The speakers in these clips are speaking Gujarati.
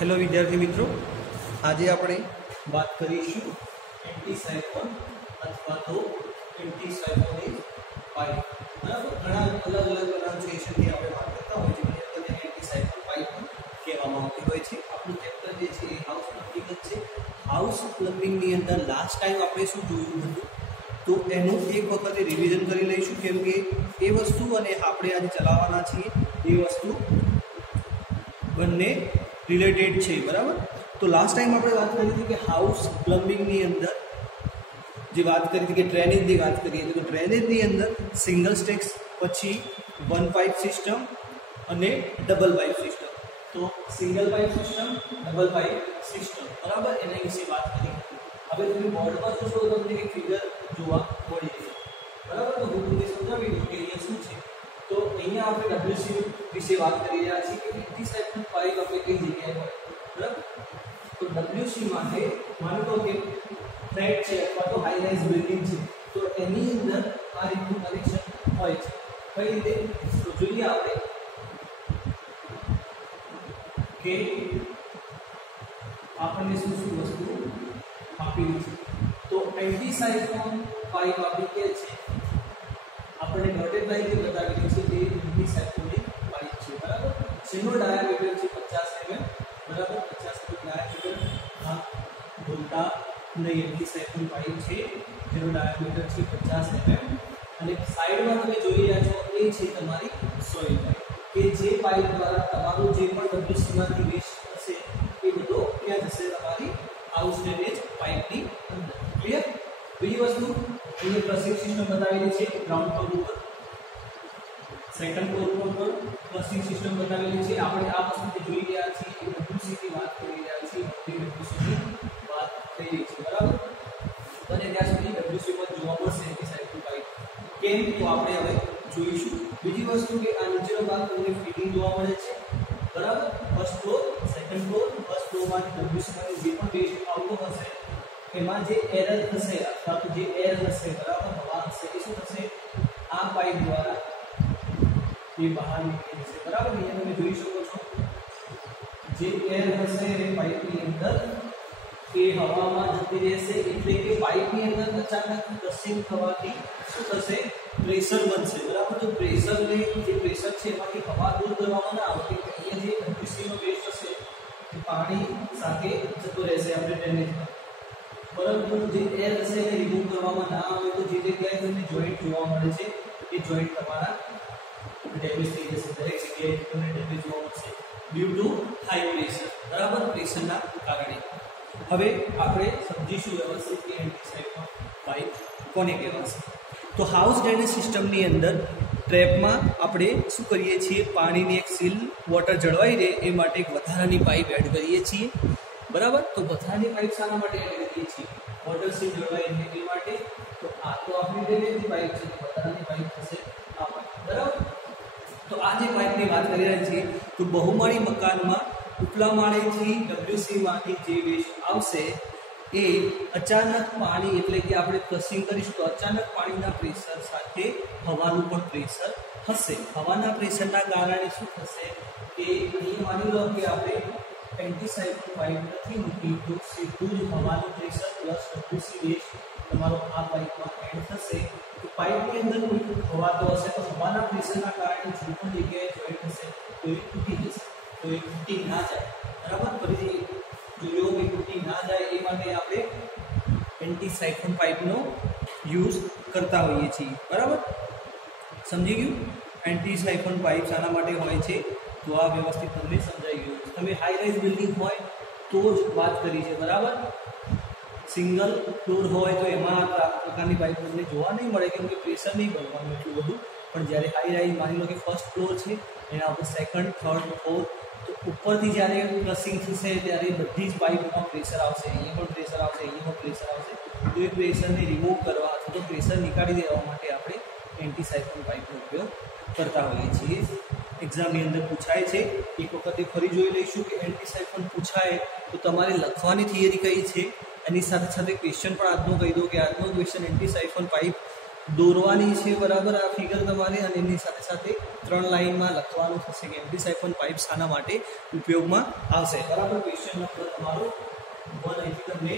हेलो विद्यार्थी मित्रों, आज આપણે વાત કરીશું એન્ટી સાયક્લોન અથવા તો એન્ટી સાયક્લોનિક પાઇપ. બરાબર, ઘણા અલગ અલગ પ્રોનાઉન્સિએશનથી આપણે વાત કરતા હોય છે. એટલે એન્ટી સાયક્લોન પાઇપ કહેવામાં આવતી હોય છે. આપણું ચેપ્ટર જે છે એ હાઉસ પ્લમ્બિંગ જ છે. હાઉસ પ્લમ્બિંગની અંદર લાસ્ટ ટાઈમ આપણે શું જોયું હતું, તો એનું એક વખત રિવિઝન કરી લઈશું, કેમ કે એ વસ્તુ અને આપણે આજે ચલાવવાના છીએ એ વસ્તુ બંને રિલેટેડ છે. બરાબર, તો લાસ્ટ ટાઈમ આપણે વાત કરી હતી કે હાઉસ પ્લમ્બિંગની અંદર જે વાત કરી હતી કે ડ્રેનેજની વાત કરી હતી. તો ડ્રેનેજની અંદર સિંગલ સ્ટેક્સ, પછી વન પાઇપ સિસ્ટમ અને ડબલ પાઇપ સિસ્ટમ. તો single pipe system, double pipe system, બરાબર, એના વિશે વાત કરી. હવે તમે બોર્ડમાં જોશો તો તમને એક ફિગર જોવા મળી જશે. બરાબર, તો હું તમને સમજાવી દઉં કે અહીંયા શું છે. તો અહીંયા આપણે ડબ્લ્યુસી વિશે વાત કરી રહ્યા છીએ કે એન્ટી સાયક્લોન પાઇપ આપણે કઈ જગ્યાએ હોય. બરાબર, તો ડબ્લ્યુસી માટે માની લો કે ફ્લેટ છે અથવા તો હાઈ રાઇઝ બિલ્ડિંગ છે, તો એની અંદર આ રીતનું કનેક્શન હોય છે. કઈ રીતે? તો જોઈએ આપણે કે આપણને શું શું વસ્તુ આપેલી છે. તો એન્ટી સાયક્લોન પાઇપ આપણી કે છે આપણે ડોટેડ લાઈન જે બતાવેલી છે એ એન્ટી સાયક્લોનિક પાઇપ છે. બરાબર, જેનો ડાયામીટર છે 50 mm. બરાબર, 50 mm ડાયામીટર આ મોટા નહીં એન્ટી સાયક્લોન પાઇપ છે જેનો ડાયામીટર છે 50 mm. અને સાઈડમાં તમે જોઈ રહ્યા છો એ છે તમારી સોઇલ પાઇપ, કે જે પાઇપ દ્વારા તમારું જે પણ ડબ્લ્યુસી માંથી વેસ્ટ હશે એ બધો ક્યાં જશે? તમારી હાઉસ ડ્રેનેજ પાઇપની અંદર. ક્લિયર? બીજી વસ્તુ અહીંયા ફ્લશિંગ સિસ્ટમ બતાવેલી છે ગ્રાઉન્ડ ફ્લોર ઉપર, સેકન્ડ ફ્લોર પર ફ્લશિંગ સિસ્ટમ બતાવેલી છે. આપણે આ વસ્તુ જોઈ રહ્યા છીએ કે ડબ્લ્યુસી ની વાત કરી રહ્યા છીએ, ડબ્લ્યુસી ની વાત થઈ રહી છે. બરાબર, અને ત્યાં સુધી ડબ્લ્યુસી પર જોવા મળશે એન્ટી સાયક્લોન પાઇપ. કેમ? તો આપણે હવે જોઈશું. બીજી વસ્તુ કે આ નીચેનો ભાગ તમને ફિટિંગ જોવા મળે છે. બરાબર, first floor, second floor, first ફ્લોરમાંથી ડબ્લ્યુસી માંથી જે પણ વેસ્ટ આવતો હશે એમાં જે એરર થશે અથવા તો જે એર હશે, બરાબર, હવા હશે, એ શું થશે? આ પાઇપ દ્વારા એ બહાર નીકળી જશે. બરાબર, અહીંયા તમે જોઈ શકો છો જે એર હશે એ પાઇપની અંદર એ હવામાં જતી રહેશે. એટલે કે પાઇપની અંદર અચાનક ક્રશિંગ થવાથી શું થશે? પ્રેશર બનશે. બરાબર, તો પ્રેશરને જે પ્રેશર છે એમાંથી હવા દૂર કરવામાં ના આવે, કે અહીંયા જે ડબ્લ્યુસીનો વેસ્ટ હશે એ પાણી સાથે જતો રહેશે આપણે ડ્રેનેજમાં. પરંતુ જે એર હશે એને રિમૂવ કરવામાં ના આવે તો જે જગ્યાએ તમને જોઈન્ટ જોવા મળે છે એ જોઈન્ટ તમારા ડેમેજ થઈ જશે. દરેક જગ્યાએ તમને ડેમેજ જોવા મળશે ડ્યુ ટુ હાઈ પ્રેશર. બરાબર, પ્રેશરના કારણે. હવે આપણે સમજીશું વ્યવસ્થિત કે એન્ટી સાયક્લોન પાઇપ કોને કહેવાશે. તો હાઉસ ડ્રેનેજ સિસ્ટમની અંદર ટ્રેપમાં આપણે શું કરીએ છીએ? પાણીની એક સીલ વોટર જળવાઈ રહે એ માટે એક વધારાની પાઇપ એડ કરીએ છીએ. બરાબર, તો વધારાની પાઇપ શાના માટે એડ કરીએ છીએ? વોટર સીલ જળવાઈ રહે એ માટે. તો આ તો આપણી ડ્રેનેજની પાઇપ છે, તો વધારાની પાઇપ થશે આ પાઇપ. બરાબર, તો આ જે પાઇપની વાત કરી રહ્યા છીએ, તો બહુમાળી મકાનમાં ઉપલા માળેથી ડબ્લ્યુસી માંથી જે વેસ્ટ આવશે એ અચાનક પાણી, એટલે કે આપણે ફ્લશિંગ કરીશું તો અચાનક પાણીના પ્રેશર સાથે હવાનું પણ પ્રેશર હશે. હવાના પ્રેશરના કારણે શું થશે કે અહીં માની લો કે આપણે એન્ટી સાયક્લોન પાઇપ નથી મૂકી તો સીધું જ હવાનું પ્રેશર પ્લસ ડબ્લ્યુસી વેસ્ટ તમારો આ પાઇપમાં એડ થશે. તો પાઇપની અંદર કોઈ હવા તો હશે, તો હવાના પ્રેશરના કારણે જે પણ જગ્યાએ જોઈન્ટ હશે તો એ તૂટી જશે. તો એ તૂટી ના જાય. બરાબર, ફરીથી જોયો કે તૂટી ના જાય એ માટે આપણે એન્ટી સાયક્લોન પાઇપનો યુઝ કરતા હોઈએ છીએ. બરાબર, સમજી ગયું? એન્ટી સાયક્લોન પાઇપ શાના માટે હોય છે તો આ વ્યવસ્થિત તમને સમજાઈ ગયું. તમે હાઈ રાઇઝ બિલ્ડિંગ હોય તો જ વાત કરી છે. બરાબર, સિંગલ ફ્લોર હોય તો એમાં આ પ્રકારની પાઇપ તમને જોવા નહીં મળે, કેમ કે પ્રેશર નહીં બનવાનું એટલું બધું. પણ જ્યારે હાઈ રાઇઝ માની લો કે ફર્સ્ટ ફ્લોર છે, એના ઉપર સેકન્ડ, થર્ડ, ફોર્થ, તો ઉપરથી જ્યારે ક્રશિંગ થશે ત્યારે બધી જ પાઇપમાં પ્રેશર આવશે. અહીંયા પણ પ્રેશર આવશે, અહીંયા પણ પ્રેશર આવશે. તો એ પ્રેશરને રિમૂવ કરવા અથવા તો પ્રેશર નીકાળી દેવા માટે આપણે એન્ટી સાયક્લોન પાઇપનો ઉપયોગ કરતા હોઈએ છીએ. એક્ઝામની અંદર પૂછાય છે. એક વખતે ફરી જોઈ લઈશું કે એન્ટી સાયક્લોન પૂછાય તો તમારે લખવાની થિયરી કઈ છે, એની સાથે સાથે ક્વેશ્ચન પણ આજનો કહી દો કે આજનો ક્વેશ્ચન એન્ટી સાયક્લોન પાઇપ દોરવાની છે બરાબર આ ફિગર તમારે, અને એની સાથે સાથે 3 લાઇનમાં લખવાનું થશે કે એન્ટી સાયફોન પાઇપ શાના માટે ઉપયોગમાં આવશે બરાબર. ક્વેશ્ચન નંબર તમારો 1 અહીંથી તમને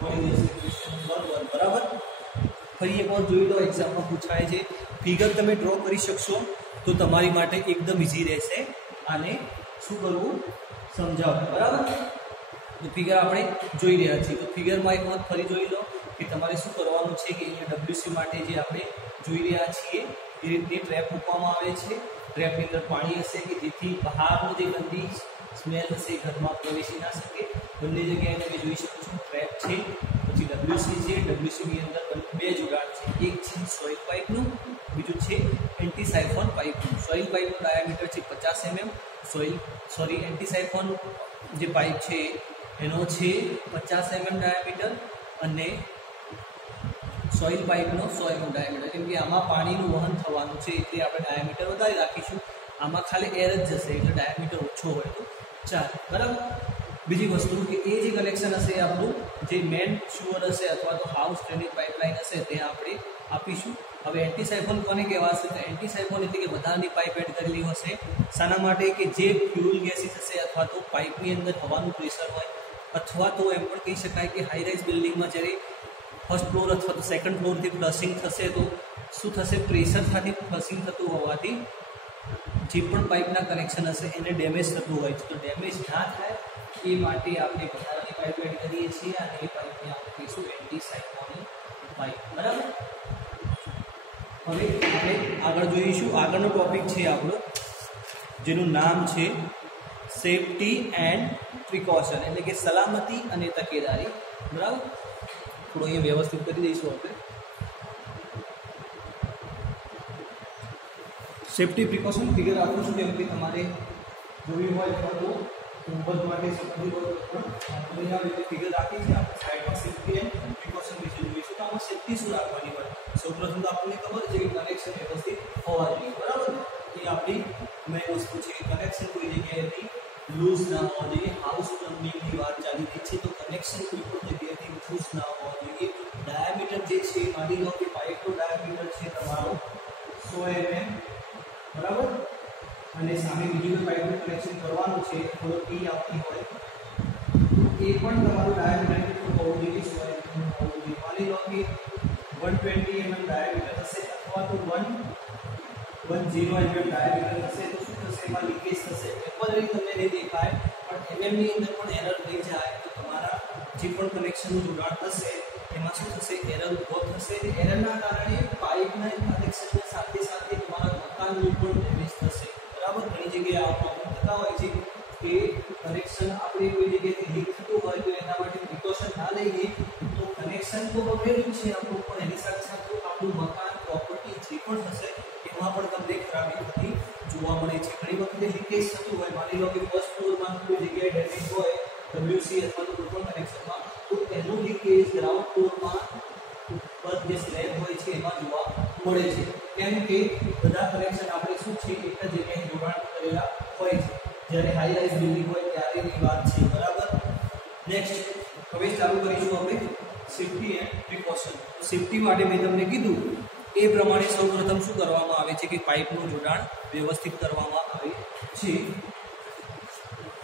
મળી જશે. ક્વેશ્ચન નંબર 1 બરાબર. ફરી એકવાર જોઈ લો, એક્ઝામમાં પૂછાય છે. ફિગર તમે ડ્રો કરી શકશો તો તમારી માટે એકદમ ઇઝી રહેશે આને શું કરવું સમજાવવું બરાબર. તો ફિગર આપણે જોઈ રહ્યા છીએ. તો ફિગરમાં એક વખત ફરી જોઈ લો કે તમારે શું કરવાનું છે કે અહીંયા ડબ્લ્યુસી માટે જે આપણે જોઈ રહ્યા છીએ એ રીતની ટ્રેપ મૂકવામાં આવે છે. ટ્રેપની અંદર પાણી હશે કે જેથી બહારનું જે ગંદી સ્મેલ હશે ઘરમાં પ્રવેશી ના શકે. બંને જગ્યાએ તમે જોઈ શકો છો ટ્રેપ છે, પછી ડબ્લ્યુસી છે. ડબ્લ્યુસીની અંદર બે જોડાણ છે, એક છે સોઇલ પાઇપનું, બીજું છે એન્ટી સાયફોન પાઇપનું. સોઇલ પાઇપનું ડાયામીટર છે 50 mm, એન્ટી સાયફોન જે પાઇપ છે એનો છે 50 mm ડાયામીટર, અને સોઇલ પાઇપનો 100 mm ડાયામીટર. કેમ કે આમાં પાણીનું વહન થવાનું છે એટલે આપણે ડાયામીટર વધારે રાખીશું. આમાં ખાલી એર જ જશે એટલે ડાયામીટર ઓછો હોય તો ચાલે બરાબર. બીજી વસ્તુ કે એ જે કનેક્શન હશે આપણું જે મેન શ્યુઅર હશે અથવા તો હાઉસ ડ્રેનેજ પાઇપલાઇન હશે ત્યાં આપણે આપીશું. હવે એન્ટી સાયફોન કોને કહેવાશે? તો એન્ટી સાયફોન એટલે કે વધારાની પાઇપ એડ કરેલી હશે. શાના માટે? કે જે ફ્યુઅલ ગેસીસ હશે અથવા તો પાઇપની અંદર હવાનું પ્રેશર હોય, અથવા તો એમ પણ કહી શકાય કે હાઈ રાઇઝ બિલ્ડિંગમાં જ્યારે ફર્સ્ટ ફ્લોર અથવા તો સેકન્ડ ફ્લોરથી ફ્લશિંગ થશે તો શું થશે? પ્રેશર સાથે ફ્લશિંગ થતું હોવાથી જે પણ પાઇપના કનેક્શન હશે એને ડેમેજ થતું હોય છે. તો ડેમેજ ના થાય એ માટે આપણે વધારાની પાઇપ એડ કરીએ છીએ, અને એ પાઇપને આપણે કહીશું એન્ટી સાયફોનિક પાઇપ બરાબર. હવે આપણે આગળ જોઈશું. આગળનો ટોપિક છે આપણો જેનું નામ છે સેફટી એન્ડ પ્રિકોશન, એટલે કે સલામતી અને તકેદારી બરાબર. થોડું અહીંયા વ્યવસ્થિત કરી દઈશું આપણે. સેફટી પ્રિકોશન ફિગર આપું છું કેમ કે તમારે જોયું હોય અથવા તો હોમવર્ક માટે સંબંધિત હોય પણ અહીંયા રીતે ફિગર રાખી છે. આપણે સાઈડમાં સેફટી એન્ડ પ્રિકોશન વિશે જોઈશું. તો આમાં સેફટી શું રાખવાની હોય? સૌપ્રથમ તો આપણને ખબર છે કે કનેક્શન વ્યવસ્થિત હોવા જોઈએ બરાબર. એ આપણી મેઇન વસ્તુ છે. કનેક્શન કોઈ જગ્યાએથી લૂઝ ના હોવા જોઈએ. હાઉસ પ્લમ્બિંગની વાત ચાલી રહી છે તો કનેક્શન કોઈ પણ જગ્યાએથી લૂઝ ના હોવા જોઈએ. ડાયામીટર જે છે માની લો કે પાઇપનો ડાયામીટર છે તમારો 100 mm બરાબર, અને સામે બીજું પાઇપનું કનેક્શન કરવાનું છે થોડો ટી આપતી હોય તો એ પણ તમારું ડાયામીટર કેટલું હોવું જોઈએ? 100 mm હોવું જોઈએ. માની લો કે 120 mm ડાયામીટર હશે અથવા તો 110 mm ડાયામીટર હશે તો શું થશે? એમાં લીકેજ થશે. ટેમ્પરરી તમને નહીં દેખાય પણ એમએમની અંદર પણ એરર થઈ જાય તો તમારા જે પણ કનેક્શનનું જોડાણ થશે એમાં શું થશે? એરર ઉભો થશે. એરરના કારણે પાઇપના કનેક્શનની સાથે સાથે તમારા મકાનનું પણ ડેમેજ થશે બરાબર. ઘણી જગ્યાએ આ પ્રોબ્લેમ થતા હોય છે કે કનેક્શન આપણે કોઈ જગ્યાએથી લીક થતું હોય તો એના માટે પ્રિકોશન ના લઈએ તો કનેક્શન તો બગડેલું છે આપણું, પણ એની સાથે સાથે આપણું મકાન પ્રોપર્ટી જે પણ હશે એમાં પણ તમને ખરાબી થતી જોવા મળે છે. ઘણી વખતે લીકેજ થતું હોય. માની લો કે ફર્સ્ટ ફ્લોરમાં કોઈ જગ્યાએ ડેમેજ હોય ડબ્લ્યુસી અથવા તો કોઈ પણ કનેક્શનમાં તો એનું લીકેજ ગ્રાઉન્ડ ફ્લોરમાં ઉપર જે સ્લેબ હોય છે એમાં જોવા મળે છે. કેમ કે બધા કનેક્શન આપણે શું છે એક જ જગ્યાએ જોડાણ કરેલા હોય છે. જ્યારે હાઈ રાઇઝ બિલ્ડિંગ હોય ત્યારેની વાત છે બરાબર. નેક્સ્ટ હવે ચાલુ કરીશું આપણે સેફટી એન્ડ પ્રિકોશન. સેફટી માટે મેં તમને કીધું એ પ્રમાણે સૌપ્રથમ શું કરવામાં આવે છે કે પાઇપનું જોડાણ વ્યવસ્થિત કરવામાં આવે છે.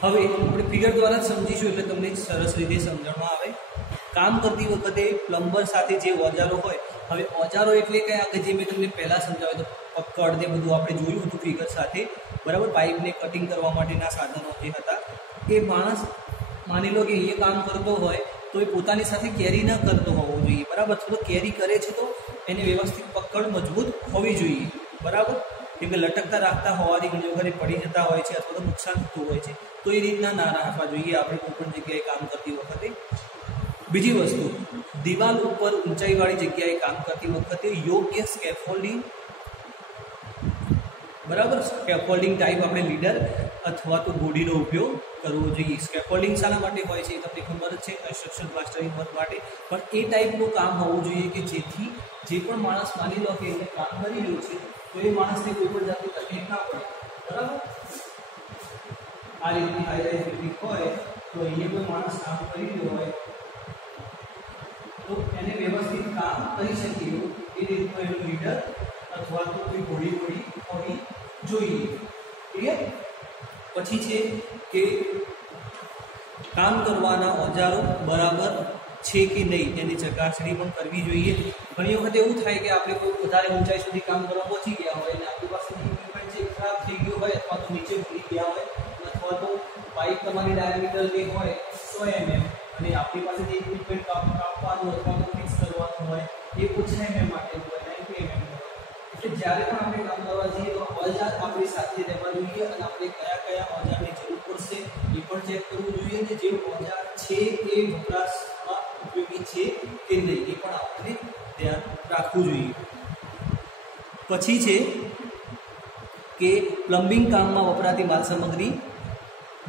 હવે આપણે ફિગર દ્વારા જ સમજીશું એટલે તમને સરસ રીતે સમજણમાં આવે. કામ કરતી વખતે પ્લમ્બર સાથે જે ઓજારો હોય, હવે ઓજારો એટલે કયા કે જે મેં તમને પહેલાં સમજાવ્યું તો પકડ ને બધું આપણે જોયું હતું ફિગર સાથે બરાબર. પાઇપને કટિંગ કરવા માટેના સાધનો જે હતા એ માણસ માની લો કે એ કામ કરતો હોય તો એ પોતાની સાથે કેરી ન કરતો હોવો જોઈએ બરાબર. તો કેરી કરે છે તો એને વ્યવસ્થિત પકડ મજબૂત હોવી જોઈએ બરાબર. કેમ કે લટકતા રાખતા હોવાથી ઘણી વખત પડી જતા હોય છે અથવા તો નુકસાન થતું હોય છે. તો એ રીતના ના રાખવા જોઈએ આપણે કોઈ પણ જગ્યાએ કામ કરતી વખતે. બીજી વસ્તુ, દિવાલ ઉપર ઊંચાઈવાળી જગ્યાએ કામ કરતી વખતે યોગ્ય સ્કેફોલ્ડિંગ બરાબર. સ્કેફોલ્ડિંગ ટાઈપ આપણે લીડર અથવા તો બોડીનો ઉપયોગ કરવો જોઈએ. સ્કેફોલ્ડિંગ શાના માટે હોય છે એ તમને ખબર જ છે, કન્સ્ટ્રક્શન પ્લાસ્ટરિંગ વર્ક માટે. પણ એ ટાઈપનું કામ હોવું જોઈએ કે જેથી જે પણ માણસ માની લો કે એને કામ કરી રહ્યો છે તો એ માણસને કોઈ પણ જાતની તકલીફ ના પડે બરાબર. આ રીતની હાઈ રાઇઝ બિલ્ડિંગ હોય તો અહીંયા કોઈ માણસ કામ કરી રહ્યો હોય તો એને વ્યવસ્થિત કામ કરી શકે એ એ રીતનું એનું મીટર અથવા તો કોઈ ઘોડી હોવી જોઈએ. ક્લિયર? પછી છે કે કામ કરવાના ઓજારો બરાબર છે કે નહીં તેની ચકાસણી પણ કરવી જોઈએ. ઘણી વખત એવું થાય કે આપણે કોઈ વધારે ઊંચાઈ સુધી કામ કરવા પહોંચી ગયા હોય અને આપણી પાસે ઇક્વિપમેન્ટ છે ખરાબ થઈ ગયું હોય અથવા તો નીચે ભૂલી ગયા હોય અથવા તો પાઇપ તમારી ડાયામીટર જે હોય 100 mm અને આપણી પાસે જે ઇક્વિપમેન્ટ કાપવાનું અથવા તો ફિક્સ કરવાનું હોય એ ઓછા mm માટે હોય 90 mm એટલે જ્યારે પણ આપણે કામ કરવા જઈએ તો ઓજાર આપણી સાથે રહેવા જોઈએ અને આપણે કયા ઓજારની જરૂર પડશે એ પણ ચેક કરવું જોઈએ અને જે ઓજાર છે એ વપરાશમાં ઉપયોગી છે કે નહીં એ પણ આપણે ધ્યાન રાખવું જોઈએ. પછી છે કે પ્લમ્બિંગ કામમાં વપરાતી માલ સામગ્રી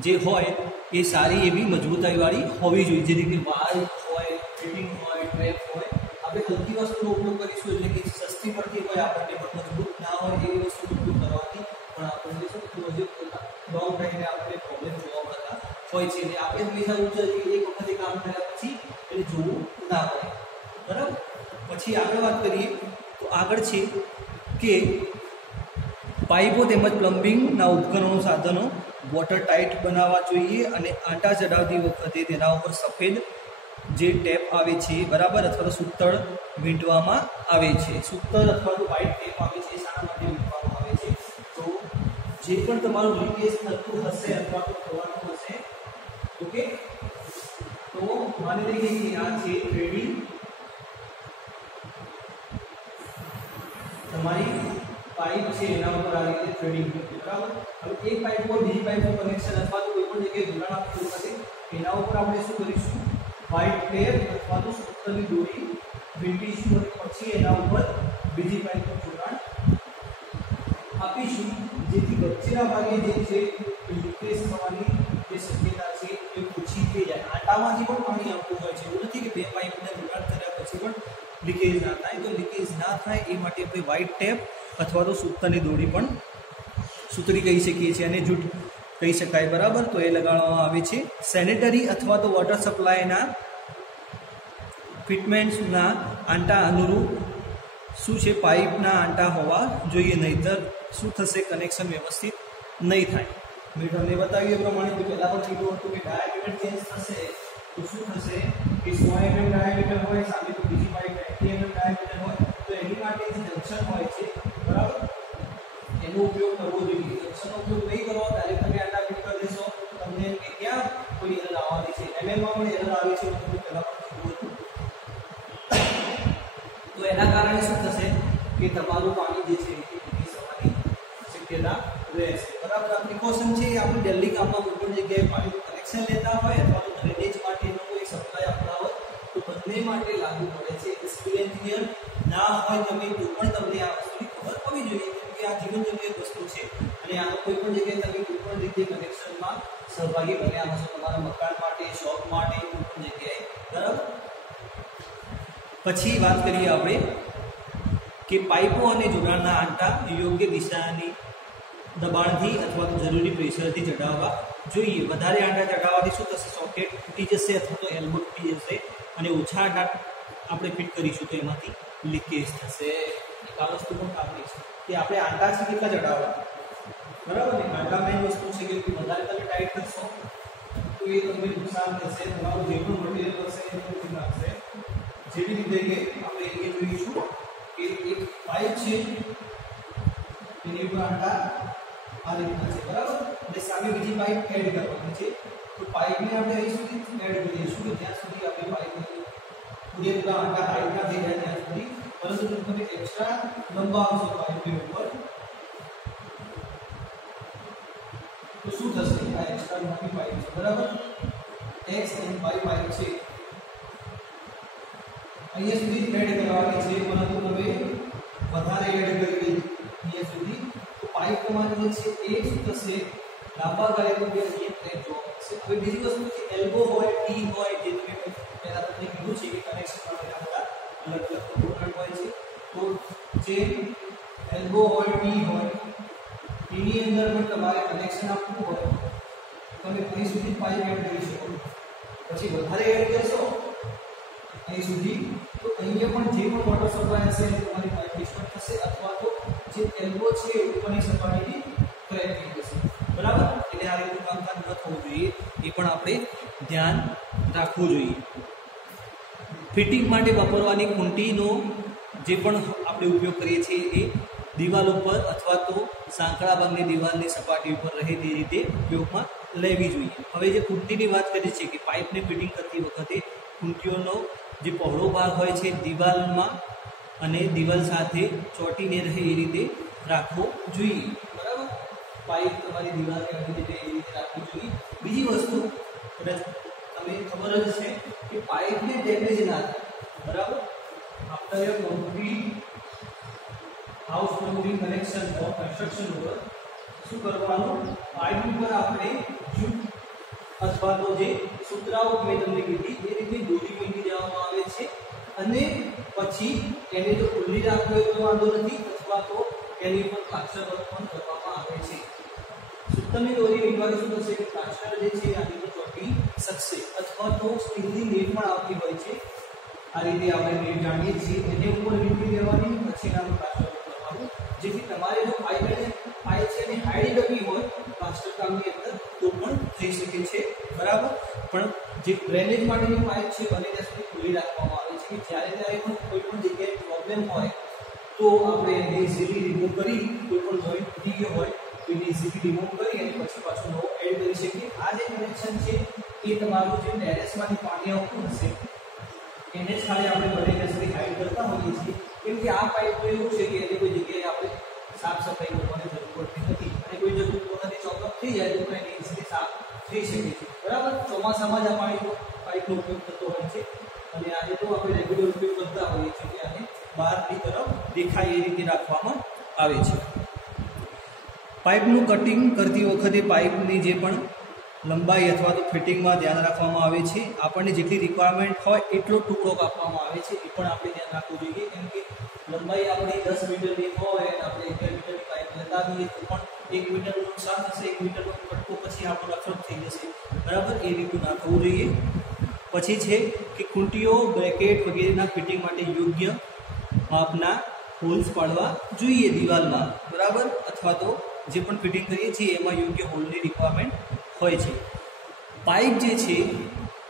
જે હોય એ સારી એવી મજબૂતાઈવાળી હોવી જોઈએ, જેથી કે વાલ્વ હોય, ફિટિંગ હોય, ટ્રેપ હોય. આપણે હલકી વસ્તુનો ઉપયોગ કરીશું એટલે કે સસ્તી પડતી હોય આપણને પણ મજબૂત ના હોય એવી વસ્તુનો ઉપયોગ કરવાથી પણ આપણને શું લોંગ ટાઈમે આપણે પ્રોબ્લેમ જોવા મળતા હોય છે. એટલે આપણે હંમેશા ઊંચા એક વખતે કામ કર્યા પછી એને જોવું ના પડે. બરાબર? પછી આગળ વાત કરીએ તો આગળ છે કે પાઇપો તેમજ પ્લમ્બિંગના ઉપકરણો સાધનો વોટર ટાઇટ બનાવવા જોઈએ અને આંટા ચડાવતી વખતે તેના ઉપર સફેદ જે ટેપ આવે છે બરાબર અથવા તો સૂતળ વીંટવામાં આવે છે. સૂતળ અથવા તો વ્હાઇટ ટેપ આવે છે શાના માટે વીંટવામાં આવે છે? તો જે પણ તમારું લીકેજ થતું હશે અથવા તો થવાનું હશે ઓકે તો માની લઈએ કે આ છે થ્રેડિંગ તમારી પાઇપ છે એના ઉપર આ રીતે થ્રેડિંગ કરશે બરાબર. હવે એક પાઇપ પર બીજી પાઇપનું કનેક્શન અથવા તો કોઈ પણ જગ્યાએ જોડાણ આપવું હશે એના ઉપર આપણે શું કરીશું? વ્હાઇટ ટેપ અથવા તો સૂતરની દોરી વીંટીશું અને પછી એના ઉપર બીજી પાઇપનું જોડાણ આપીશું જેથી વચ્ચેના ભાગે જે છે લીકેજ થવાની જે શક્યતા છે એ ઓછી થઈ જાય. આંટામાંથી પણ પાણી આવતું હોય છે, એવું નથી કે બે પાઇપને જોડાણ કર્યા પછી પણ લીકેજ ના થાય. તો લીકેજ ના થાય એ માટે આપણે વ્હાઇટ ટેપ અથવા તો સૂતરની દોરી પણ સૂતરી કહી શકીએ છીએ અને જૂટ કહી શકાય બરાબર. તો એ લગાડવામાં આવે છે. સેનેટરી અથવા તો વોટર સપ્લાયના ફિટમેન્ટ્સના આંટા અનુરૂપ શું છે પાઇપના આંટા હોવા જોઈએ, નહીંતર શું થશે? કનેક્શન વ્યવસ્થિત નહીં થાય. મેં તમને બતાવ્યું એ પ્રમાણે તો પહેલાં પણ કીધું હતું કે ડાયામીટર ચેન્જ થશે તો શું થશે કે 100 mm ડાયામીટર હોય સામે તો બીજી પાઇપ 80 mm ડાયામીટર હોય તો એની માટે જે જંક્શન હોય છે બરાબર એનો ઉપયોગ કરવો જોઈએ. જંક્શનનો ઉપયોગ નહીં કરો ડાયરેક્ટ તમે આંટા ફિટ કરી દેશો તમને કે ક્યાં કોઈ એરર આવવાની છે. એમએમમાં પણ એરર આવી છે તમને પહેલાં પણ કીધું હતું. તો એના કારણે શું થશે કે તમારું પાણી જે છે એ લીકેજ થવાની શક્યતા રહેશે બરાબર. આ પ્રિકોશન છે એ આપણે ડેલી કામમાં કોઈ પણ જગ્યાએ પાણીનું કનેક્શન લેતા હોય અથવા તો ડ્રેનેજ માટેનો કોઈ સપ્લાય આપતા હોય તો બંને માટે લાગુ પડે છે. સિવિલ એન્જિનિયર ના હોય તમે તો પણ તમને આ વસ્તુની ખબર હોવી જોઈએ કેમ કે આ જીવન જરૂરિયાત વસ્તુ છે અને આનો કોઈ પણ જગ્યાએ તમે કોઈ પણ રીતે કનેક્શનમાં સહભાગી બન્યા હશો તમારા મકાન માટે, શોપ માટે, કોઈ પણ જગ્યાએ બરાબર. પછી વાત કરીએ આપણે કે પાઇપો અને જોડાણના આંટા યોગ્ય દિશાની દબાણથી અથવા તો જરૂરી પ્રેશરથી ચડાવવા જોઈએ. વધારે આંટા ચડાવવાથી શું થશે? સોકેટ તૂટી જશે અથવા તો એલ્બો તૂટી જશે અને ઓછા આંટા આપણે ફિટ કરીશું તો એમાંથી લીકેજ થશે. આ વસ્તુ પણ કામની છે કે આપણે આંટા છે કેટલા ચડાવવા બરાબર ને. આંટા મેઇન વસ્તુ છે કે વધારે તમે ટાઈટ કરશો તો એ તમને નુકસાન થશે. તમારું જે પણ મટીરિયલ હશે એ તૂટી નાખશે. જેવી રીતે કે આપણે એ જોઈશું કે એક પાઇપ છે એની ઉપર આંટા આ રીતના છે બરાબર અને સામે બીજી પાઇપ એડ કરવાની છે તો પાઇપને આપણે અહીં સુધી એડ કરીશું કે જ્યાં સુધી આપણી પાઇપની પૂરેપૂરા આંટા હાઈટ ના થઈ જાય ત્યાં સુધી. પરંતુ જો તમે એક્સ્ટ્રા લંબાવશો પાઇપની ઉપર તો શું થશે? આ એક્સ્ટ્રા મોટી પાઇપ છે બરાબર x અને y પાઇપ છે અહીંયા સુધી એડ કરવાની છે પરંતુ તમે વધારે એડ કરી દઈ અહીંયા સુધી તો પાઇપ તમારી જે છે એ શું થશે? લાંબા ગાળે તો બે અહીંયા ટ્રેક જોવા મળશે. હવે બીજી વસ્તુ છે એલ્બો હોય, ટી હોય જે તમે પહેલા તમને કીધું છે કે કનેક્શન માટે બધા અલગ અલગ કોમ્પોનન્ટ હોય છે. તો જે એલ્બો હોય, ટી હોય એની અંદર પણ તમારે કનેક્શન આપવું હોય તમે અહીં સુધી પાઇપ એડ કરી શકો. પછી વધારે એડ કરશો અહીં સુધી तो અહીંયા પણ જે પણ વોટર સપ્લાય હશે તમારી પાઇપ ડિસ્ટર્બ થશે અથવા તો જે એલ્બો છે ઉપરની સપાટીથી ક્રેક થઈ જશે બરાબર એટલે આ રીતનું કામકાજ ન થવું જોઈએ એ પણ આપણે ધ્યાન રાખવું જોઈએ ફિટિંગ માટે વાપરવાની ખૂંટીનો જે પણ આપણે ઉપયોગ કરીએ છીએ એ દિવાલ ઉપર અથવા તો સાંકડા ભાગની દિવાલની સપાટી ઉપર રહે તે રીતે ઉપયોગમાં લેવી જોઈએ હવે જે ખૂંટીની વાત કરીએ છીએ કે પાઇપને ફિટિંગ કરતી વખતે ખૂંટીઓનો જે પહોળો ભાગ હોય છે દિવાલમાં અને દિવાલ સાથે ચોંટીને રહે એ રીતે રાખવો જોઈએ બરાબર પાઇપ તમારી દિવાલને અડી રીતે એ રીતે રાખવી જોઈએ બીજી વસ્તુ તમને ખબર જ છે કે પાઇપને ડેમેજ ના થાય બરાબર after your complete house plumbing connection or construction ઉપર શું કરવાનું પાઇપ ઉપર આપણે જૂટ અથવા તો જે સૂત્રાઓ મેં તમને કીધી એ રીતે દોરી મૂકી દેવામાં આવે છે અને પછી એને જો ખુલ્લી રાખવી હોય તો વાંધો નથી અથવા તો એની ઉપર પ્લાસ્ટર વર્ક પણ કરવામાં આવે છે સૂત્રની દોરી વીંટવાથી શું થશે કે પ્લાસ્ટર જે છે આની પર ચોંટી શકશે અથવા તો સ્ટીલની નેટ પણ આવતી હોય છે આ રીતે આપણે નેટ જાણીએ છીએ એને ઉપર વીંટી દેવાની પછી એના પ્લાસ્ટર કરવાનું જેથી તમારે જો પાઇપ છે એને હાઈડ કરવી હોય પ્લાસ્ટર કામની અંદર તો પણ થઈ શકે છે બરાબર પણ જે ડ્રેનેજ માટેની પાઇપ છે બને ત્યાં સુધી ખુલ્લી રાખવામાં આવે છે કે જ્યારે ત્યારે પણ કોઈ પણ જગ્યાએ પ્રોબ્લેમ હોય તો આપણે એને ઇઝીલી રિમૂવ કરી કોઈ પણ જોઈન્ટ તૂટી ગયો હોય તો એને ઇઝીલી રિમૂવ કરી અને પછી પાછું નવો એડ કરી શકીએ આ જે કનેક્શન છે એ તમારું જે ટેરેસમાંથી પાણી આવતું હશે એને જ ખાલી આપણે બને ત્યાં સુધી હાઈડ કરતા હોઈએ છીએ કેમ કે આ પાઇપ એવું છે કે એની કોઈ જગ્યાએ આપણે સાફ સફાઈ કરવાની જરૂર પડતી નથી અને કોઈ જગ્યાએ પોતાની ચોકઅપ થઈ જાય તો એને ઇઝીલી સાફ થઈ શકે છે બરાબર ચોમાસામાં જ આ પાઇપનો ઉપયોગ થતો હોય છે અને આજે તો આપણે રેગ્યુલર ઉપયોગ કરતા હોઈએ છીએ કે આને બહારની તરફ દેખાય એ રીતે રાખવામાં આવે છે પાઇપનું કટિંગ કરતી વખતે પાઇપની જે પણ લંબાઈ અથવા તો ફિટિંગમાં ધ્યાન રાખવામાં આવે છે આપણને જેટલી રિક્વાયરમેન્ટ હોય એટલો ટુકડો કાપવામાં આવે છે એ પણ આપણે ધ્યાન રાખવું જોઈએ કેમ કે લંબાઈ આપણી 10 મીટરની હોય અને આપણે 11 મીટરની પાઇપ લેતા હોઈએ તો પણ 1 મીટરનું નુકસાન થશે 1 મીટરનો કટકો પછી આપણો અસર થઈ જશે બરાબર એ રીતનું ના થવું જોઈએ પછી છે કે ખૂંટીઓ બ્રેકેટ વગેરેના ફિટિંગ માટે યોગ્ય માપના હોલ્સ પાડવા જોઈએ દિવાલમાં બરાબર અથવા તો જે પણ ફિટિંગ કરીએ છીએ એમાં યોગ્ય હોલની રિક્વાયરમેન્ટ હોય છે પાઇપ જે છે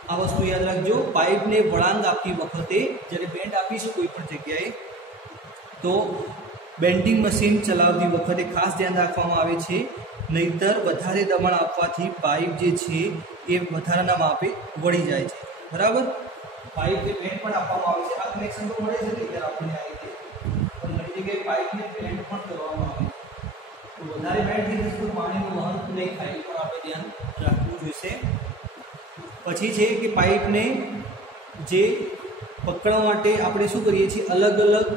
આ વસ્તુ યાદ રાખજો પાઇપને વળાંક આપતી વખતે જ્યારે બેન્ડ આપીશું કોઈ પણ જગ્યાએ તો બેન્ડિંગ મશીન ચલાવતી વખતે ખાસ ધ્યાન રાખવામાં આવે છે નહીતર વધારે દબાણ આપવાથી પાઇપ જે છે એ વધારાના માપે વળી જાય છે બરાબર પાઇપને બેન્ડ પણ આપવામાં આવે છે આ કનેક્શન તો મળે છે ત્યારે આપણને આ રીતે પણ ઘણી જગ્યાએ પાઇપને બેન્ડ પણ કરવામાં આવે તો વધારે બેન્ડ થઈ જશે તો પાણીનું વહન નહીં થાય એ પણ આપણે ધ્યાન રાખવું જોઈશે પછી છે કે પાઇપને જે પકડવા માટે આપણે શું કરીએ છીએ અલગ અલગ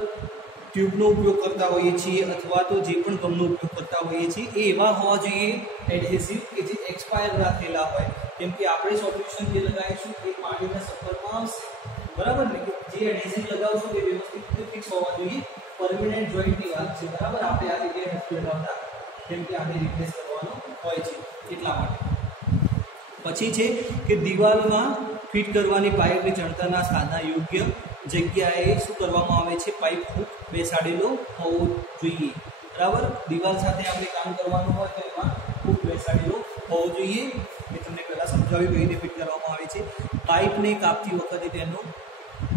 ટ્યુબનો ઉપયોગ કરતા હોઈએ છીએ અથવા તો જે પણ ગમનો ઉપયોગ કરતા હોઈએ છીએ એ એવા હોવા જોઈએ એડહેસિવ કે જે એક્સપાયર રાખેલા હોય કેમ કે આપણે સોલ્યુશન જે લગાવીશું એ પાણીના સંપર્કમાં આવશે બરાબર ને જે એડહેસિવ લગાવશું એ વ્યવસ્થિત રીતે ફિક્સ હોવા જોઈએ પરમેનન્ટ જોઈન્ટની વાત છે બરાબર આપણે આ જગ્યાએ નથી લગાવતા કેમ કે આને રિપ્લેસ કરવાનો હોય છે એટલા માટે પછી છે કે દિવાલમાં ફિટ કરવાની પાઇપની ચણતરના સાધના યોગ્ય જગ્યાએ શું કરવામાં આવે છે પાઇપ હૂક બેસાડેલો હોવો જોઈએ બરાબર દિવાલ સાથે આપણે કામ કરવાનું હોય તો એમાં હૂક બેસાડેલો હોવો જોઈએ મેં તમને પહેલાં સમજાવ્યું કઈ રીતે ફિટ કરવામાં આવે છે પાઇપને કાપતી વખતે તેનું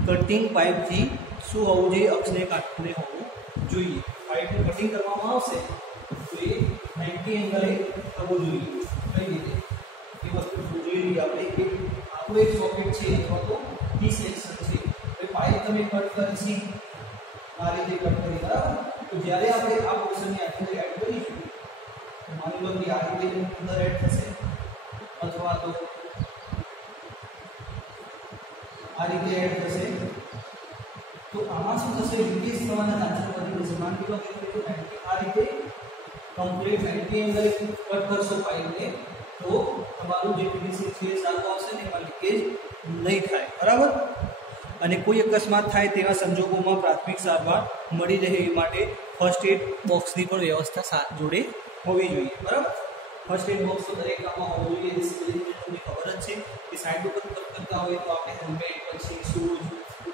કટિંગ પાઇપથી શું હોવું જોઈએ અક્ષને કાપને હોવું જોઈએ પાઇપનું કટિંગ કરવામાં આવશે તો એ 90 એંગલે થવું જોઈએ કઈ રીતે એ વસ્તુ જોઈ લઈએ આપણે કે આપણું એક સોકેટ છે અથવા તો ટી સેક્શન છે એ પાઇપ તમે કટ કરી આ રીતે કટ કરી બરાબર તો જ્યારે આપણે આ પોર્શનની અંદર એડ કરીશું માની લો કે આ રીતે અંદર એડ થશે અથવા તો આ રીતે એડ થશે તો આમાં શું થશે લીકેજ થવાના ચાન્સીસ વધી જશે માની લો કે આ રીતે કમ્પ્લીટ 90 એંગલે કટ કરશો પાઇપને તો તમારું જે પીવીસી છે સારું આવશે ને એમાં લીકેજ નહીં થાય બરાબર અને કોઈ અકસ્માત થાય તેવા સંજોગોમાં પ્રાથમિક સારવાર મળી રહે એ માટે ફર્સ્ટ એડ બોક્સની પણ વ્યવસ્થા જોડે હોવી જોઈએ બરાબર ફર્સ્ટ એડ બોક્સ તો દરેક કામમાં હોવું જોઈએ તમને ખબર જ છે કે સાઈડ ઉપર કરતા હોય તો આપણે હેલ્મેટ પછી શૂઝ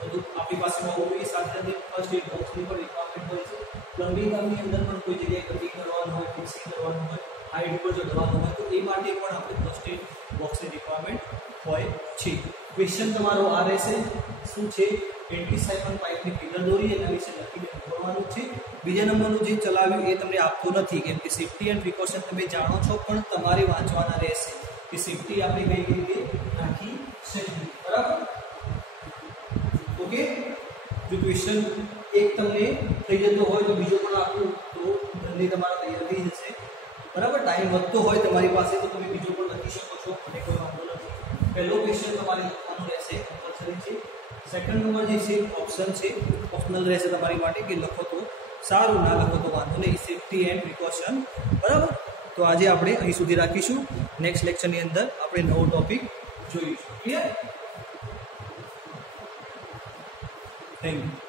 બધું આપણી પાસે હોવું જોઈએ. સાથે સાથે ફર્સ્ટ એડ બોક્સની પણ રિક્વાયરમેન્ટ હોય છે. પ્લમ્બિંગની અંદર પણ કોઈ જગ્યાએ કટિંગ કરવાનું હોય, ફિક્સિંગ કરવાનું હોય, હાઇટ ઉપર ચડવાનું હોય તો એ માટે પણ આપણે ફર્સ્ટ એડ બોક્સની રિક્વાયરમેન્ટ હોય છે. ક્વેશ્ચન તમારો આ રહેશે, શું છે એન્ટી સાયફન પાઇપની ફિગર દોરી એના વિશે લખીને મૂકવાનું છે. બીજા નંબરનું જે ચલાવ્યું એ તમને આપતો નથી કેમ કે સેફ્ટી એન્ડ પ્રિકોશન તમે જાણો છો પણ તમારે વાંચવાના રહેશે કે સેફ્ટી આપણે કઈ રીતે રાખી શકીએ. બરાબર? ઓકે. જો ક્વેશ્ચન એક તમને થઈ જતો હોય તો બીજો પણ આપું તો જલ્દી તમારા તૈયાર થઈ જશે. બરાબર? ટાઈમ વધતો હોય તમારી પાસે તો તમે બીજો પણ લખી શકો છો, મને કોઈ વાંધો નથી. પહેલો ક્વેશ્ચન તમારે લખવાનું રહેશે, કમ્પલસરી છે. સેકન્ડ નંબર જે છે ઓપ્શન છે, ઓપ્શનલ રહેશે તમારી માટે કે લખો તો સારું, ના લખો તો વાંધો નહીં. Safety and precaution. બરાબર? તો આજે આપણે અહીં સુધી રાખીશું. નેક્સ્ટ લેક્ચરની અંદર આપણે નવો ટોપિક જોઈશું. ક્લિયર? Thank you.